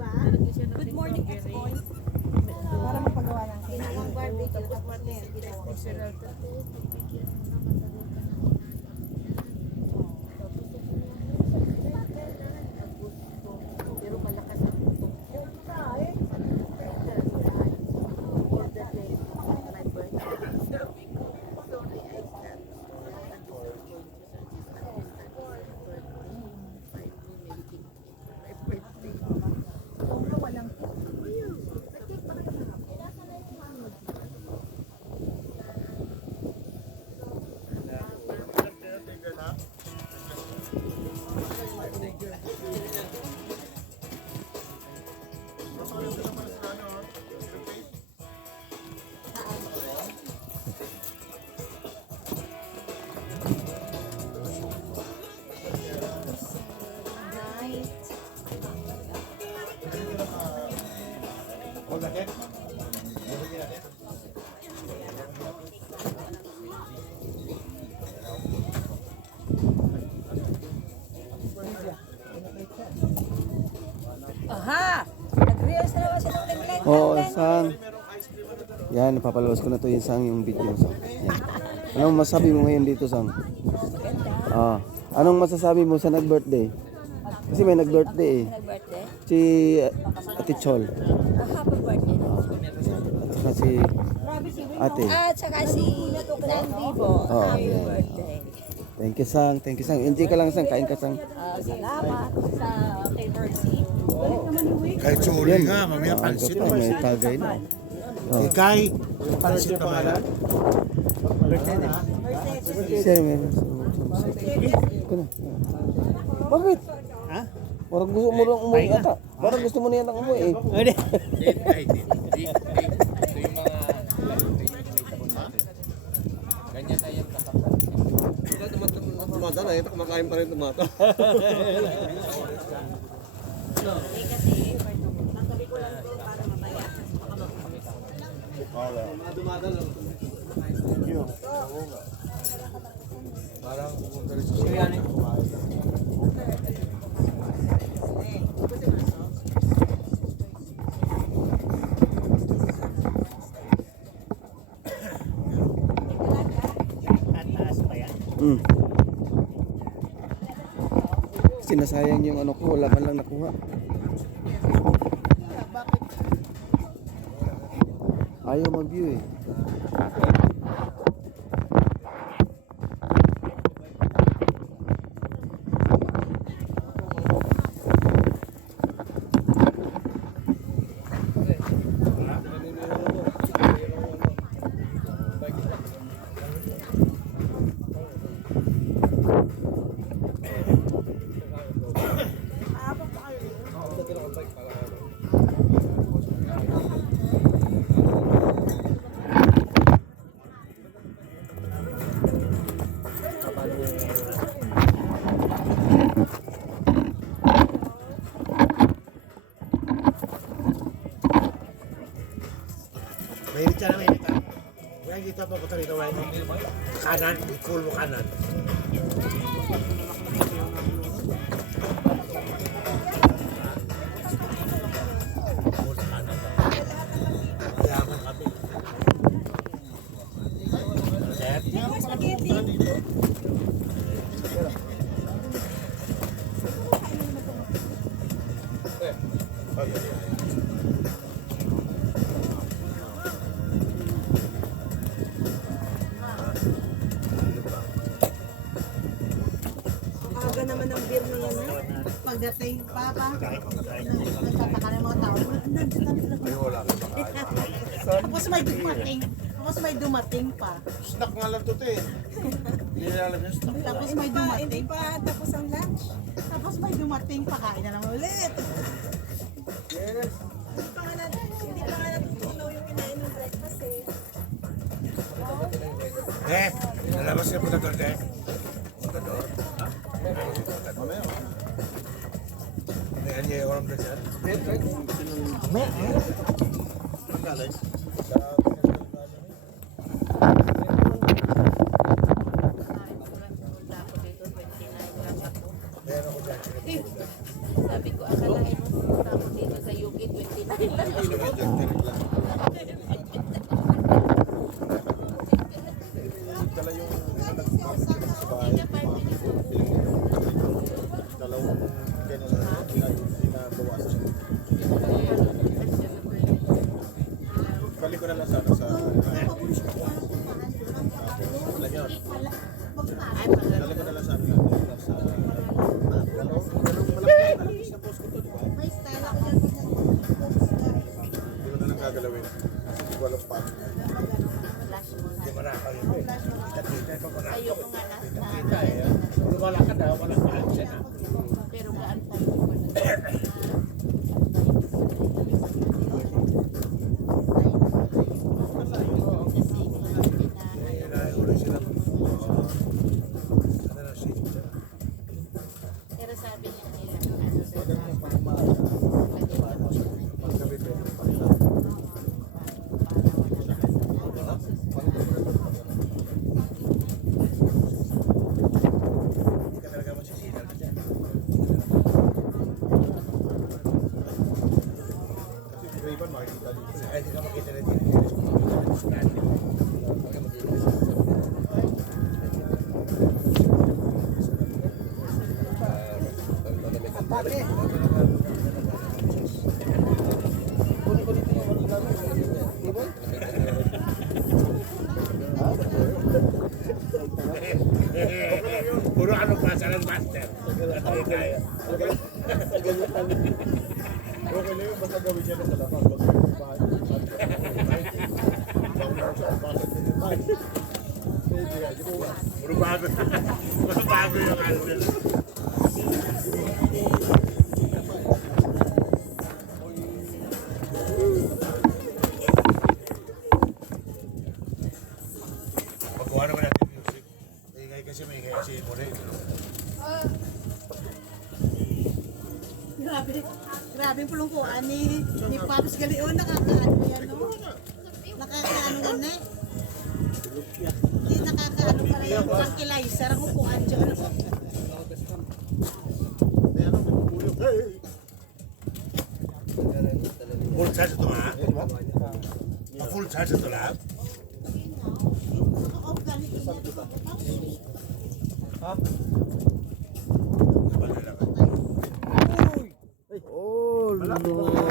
Good morning, ex-boys. Para mapagawa ng ginawang barbecue. Tapos ginawang pero malakas ang putok. For the day, my birthday. Sabi ko, sorry, I can't. Walang aha! Nag-reels na naman sila ng length. Oo, sang. Yan, napapalabas ko na to yung sang yung video. Sang. Yan. Anong masasabi mo ngayon dito, sang? Ah, anong masasabi mo sa nag-birthday? Kasi may nag-birthday eh. Nag-birthday? Si Ate Chol. Happy birthday. At saka si Ate. At saka si Nandibo. Oo, Happy yan. birthday. Thank you, sang. Thank you, sang. Enjoy ka lang, sang. Kain ka, sang. Salamat sa kay Mercy. Kay Chuli nga, mamaya Ah, pansit. ito, may tagay na. Oh. Kay, pansit pa pala. Sir, meron. Ito na. Bakit? Ha? Parang gusto mo lang umuwi ata. Parang gusto mo na yan ang umuwi eh. Tumata na, ito kumakain pa rin tumata. Parang pumunta rin siya. Mm. Sinasayang yung ano ko, wala man lang nakuha. Ayaw mag-view eh. Mainit siya na mainit ha. Kaya dito pa punta rito, Wayne. Kanan, full mo kanan. Full kanan daw. Kaya mo kami. Sir? Aga naman ang beer na yan. Pagdating pa nagtataka ng mga tao. Tapos may dumating pa. Snack nga lang to te. Hindi na alam yung snack. Tapos may dumating. Hindi pa tapos ang lunch. Tapos may dumating pa, kain na naman ulit. Yes. Hindi pa nga natutunaw yung kinain ng breakfast eh. Nalabas niya punta doon te. Punta doon. Mamaya. Ayan niya yung oram na dyan. Galing. Meron ko dyan. Sabi ko, akalain mo pupunta ako dito sa Dala yung nagpapagod sa bahay. Dalawang kailan pinabawasan. Balik ko na lang sana sa Lanyon. Dala ko na lang sana sa malaki na post ko to, di ba? May style ako dyan. Hindi ko na lang gagalawin. Kasi walang pa. Hindi mo nakakal yun eh. Kita-kita pa ko na. Ayoko nga na. Kita eh. Kung wala ka daw, walang paansin na. Pero gaan tayo ko na. Pero sabi niya nila, Hindi ka talaga masisilaw na dyan. Kasi Ray-Ban makikita dito. Kahit hindi ka makita na dito. Puro ano pa sa master. Hindi kaya. Okay lang yun, basta gawin niya na sa labas. Wag mo yung bahay. Puro bago. Puro bago yung ano nila. Pagkuha naman natin music. Ingay kasi may ingay kasi mo rin. Grabe. Grabe yung pulungkuan ni Pops Galion. Nakakaano yan, no? Nakakaano yan, eh. Hindi nakakaano pala yung tranquilizer. Ang upuan dyan. Full charge ito ha? Full charge ito lahat? Naka-off ka nito. Kapag na lang. Oh, no.